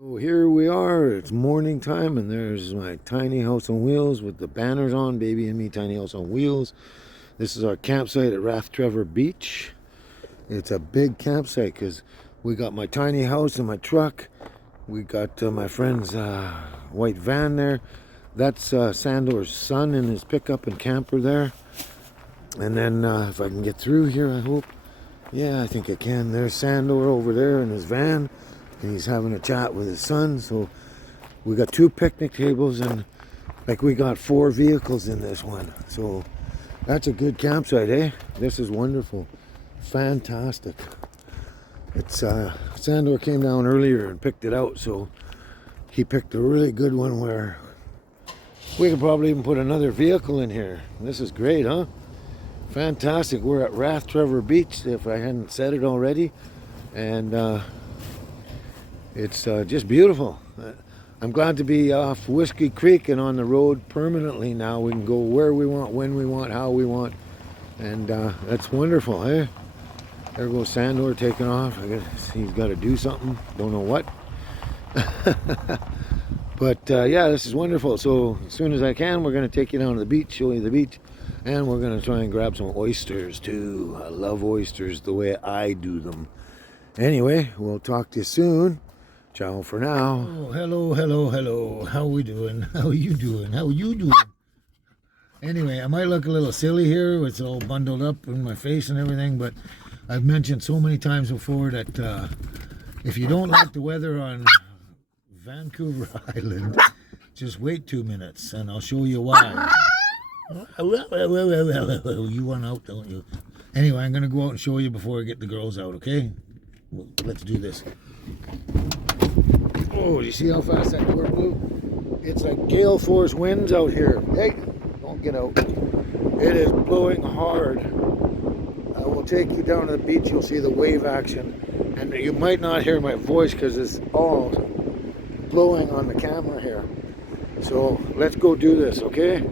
So here we are, it's morning time, and there's my tiny house on wheels with the banners on, Baby and Me Tiny House on Wheels. This is our campsite at Rathtrevor Beach. It's a big campsite because we got my tiny house and my truck. We got my friend's white van there. That's Sandor's son in his pickup and camper there. And then if I can get through here, I hope. Yeah, I think I can. There's Sandor over there in his van. And he's having a chat with his son. So we got 2 picnic tables, and like we got 4 vehicles in this one. So that's a good campsite, eh? This is wonderful. Fantastic. It's Sandor came down earlier and picked it out, so he picked a really good one where we could probably even put another vehicle in here. This is great, huh? Fantastic. We're at Rathtrevor Beach, if I hadn't said it already. And it's just beautiful. I'm glad to be off Whiskey Creek and on the road permanently now. We can go where we want, when we want, how we want. And that's wonderful, eh? There goes Sandor taking off. I guess he's got to do something. Don't know what. But yeah, this is wonderful. So as soon as I can, we're going to take you down to the beach, show you the beach. And we're going to try and grab some oysters too. I love oysters the way I do them. Anyway, we'll talk to you soon. Ciao for now. Oh, hello. How we doing? How are you doing? How are you doing? Anyway, I might look a little silly here. It's all bundled up in my face and everything, but I've mentioned so many times before that if you don't like the weather on Vancouver Island, just wait 2 minutes and I'll show you why. You want out, don't you? Anyway, I'm going to go out and show you before I get the girls out, okay? Well, let's do this. Oh, you see how fast that door blew? It's like gale force winds out here. Hey, don't get out. It is blowing hard. I will take you down to the beach. You'll see the wave action. And you might not hear my voice because it's all blowing on the camera here. So let's go do this, okay?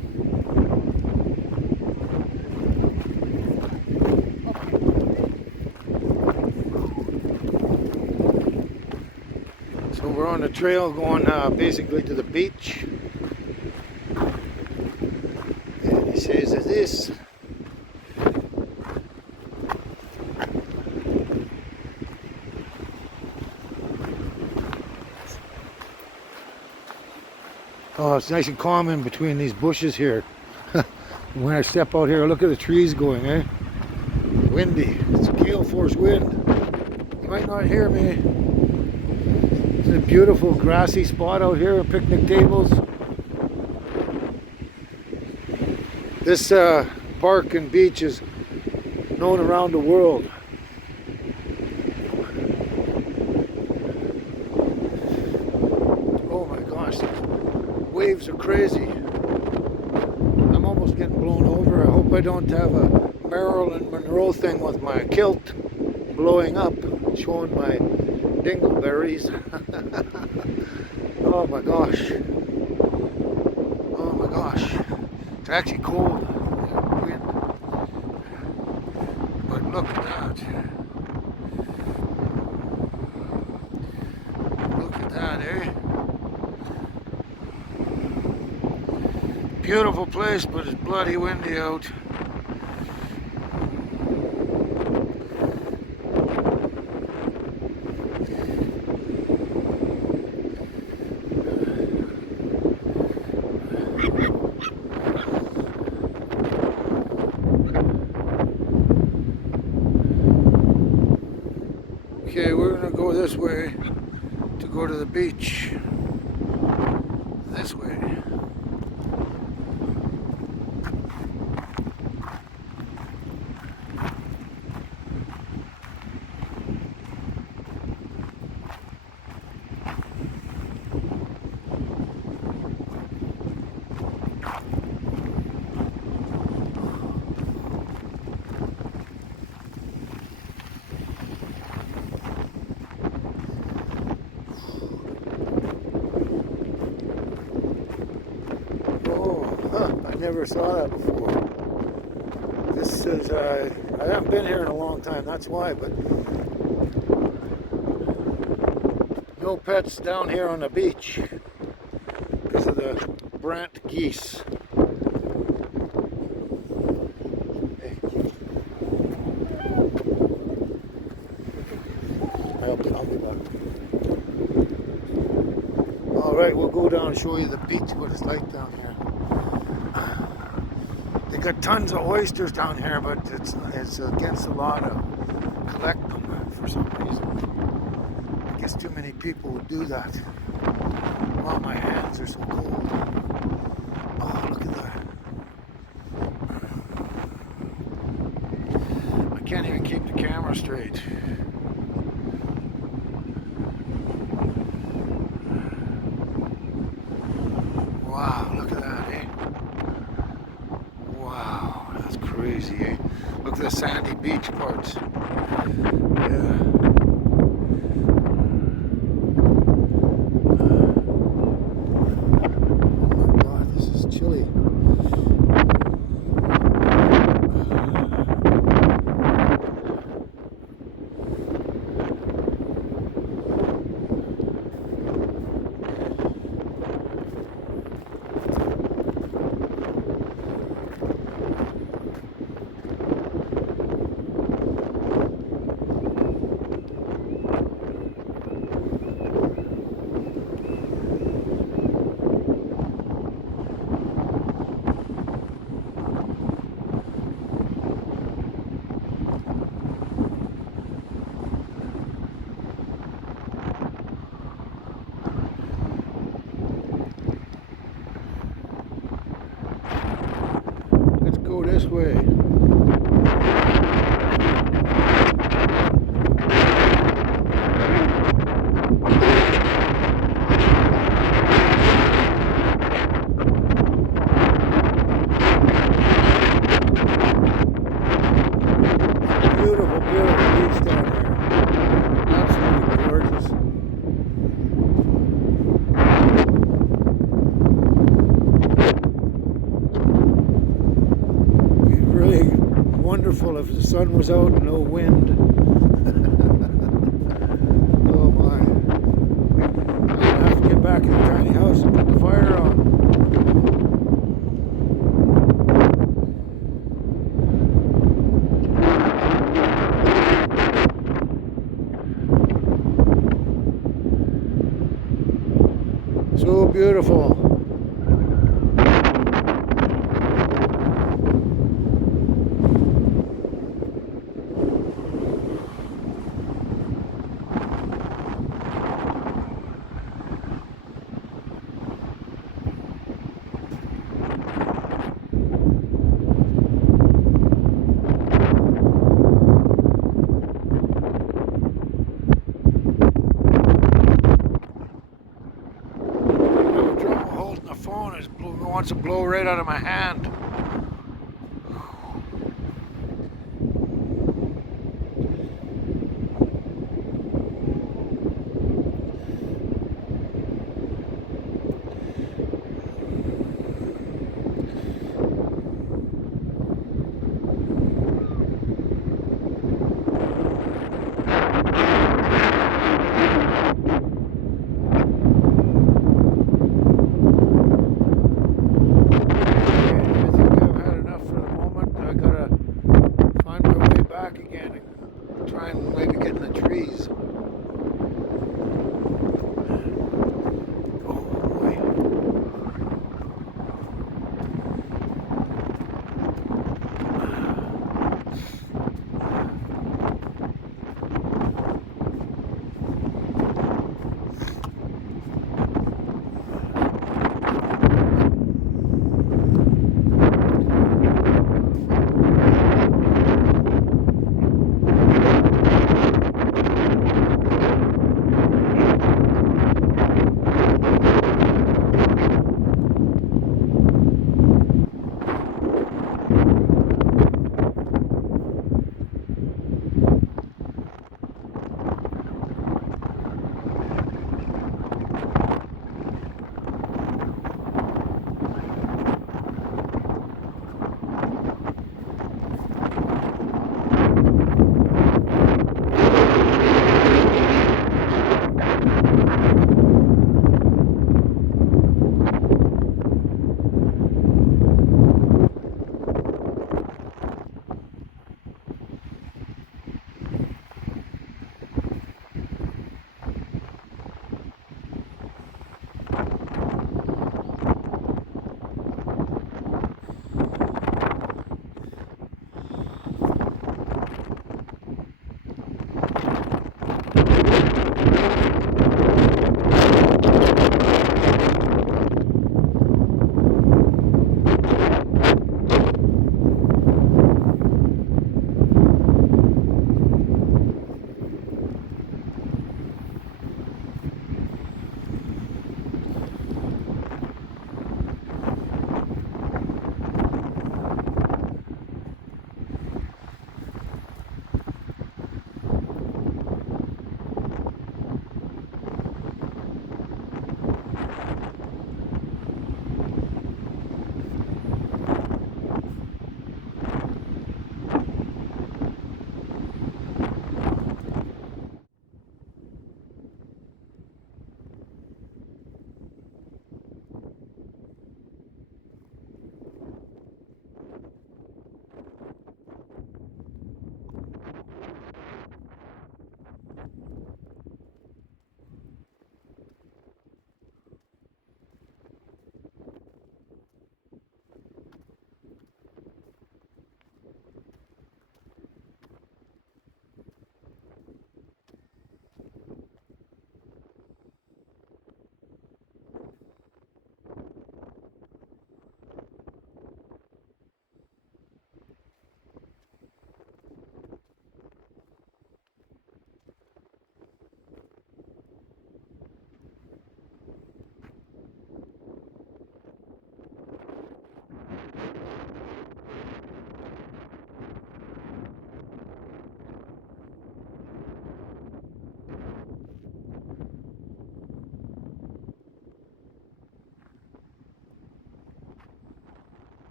So we're on the trail going basically to the beach. And he says it's this. Oh, it's nice and calm in between these bushes here. When I step out here, look at the trees going, eh? Windy. It's a gale force wind. You might not hear me. It's a beautiful grassy spot out here, picnic tables. This park and beach is known around the world. Oh my gosh, waves are crazy. I'm almost getting blown over. I hope I don't have a Marilyn Monroe thing with my kilt blowing up, showing my dingleberries. Oh my gosh. Oh my gosh. It's actually cold. Wind. But look at that. Look at that, eh? Beautiful place, but it's bloody windy out. Okay, we're gonna go this way to go to the beach. This way. I never saw that before. This is, I haven't been here in a long time, that's why, but No pets down here on the beach because of the brant geese. I'll be back. All right, we'll go down and show you the beach, what it's like down here. They got tons of oysters down here, but it's against the law to collect them for some reason. I guess too many people would do that. Wow, my hands are so cold. Oh, look at that. I can't even keep the camera straight. Wow, look at that, eh? Wow, that's crazy, eh? Look at the sandy beach parts. Yeah. Oh my God, this is chilly. Let's go this way. Beautiful, beautiful beach down here. Absolutely gorgeous. It'd be really wonderful if the sun was out and no wind. Oh my. I'll have to get back in the tiny house and put the fire on. So beautiful. Holding the phone, it wants to blow right out of my hand.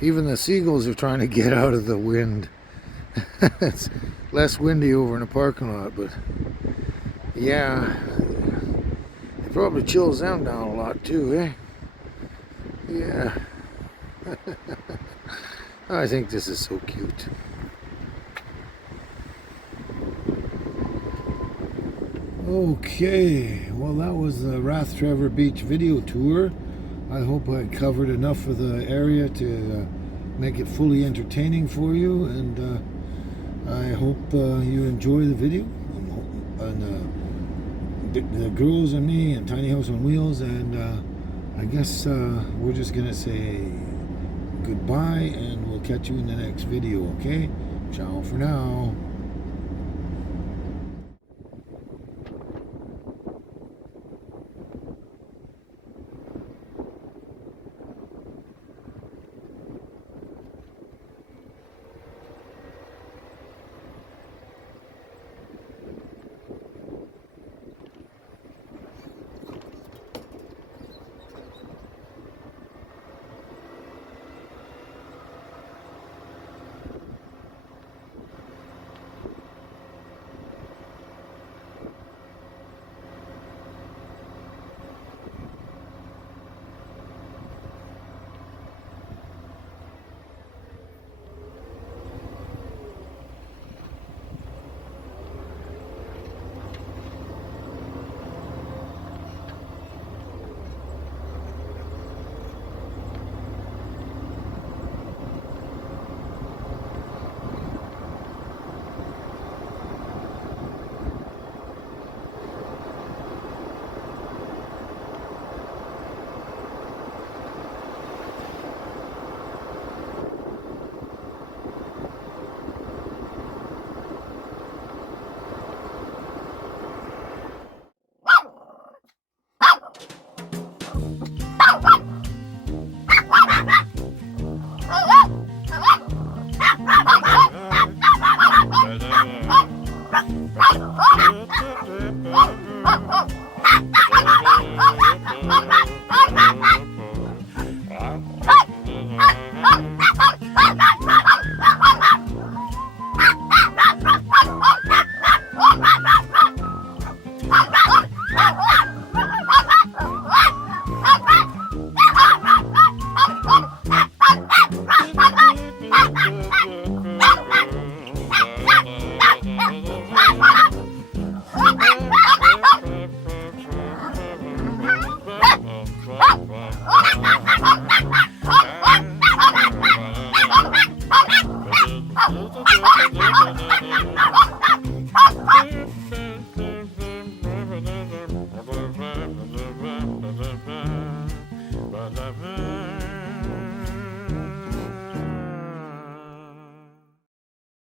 Even the seagulls are trying to get out of the wind. It's less windy over in the parking lot, but yeah, it probably chills them down a lot too, eh? Yeah. I think this is so cute. Okay, well that was the Rathtrevor Beach video tour. I hope I covered enough of the area to make it fully entertaining for you, and I hope you enjoy the video. And the girls and me and Tiny House on Wheels, and I guess we're just gonna say goodbye, and we'll catch you in the next video, okay? Ciao for now.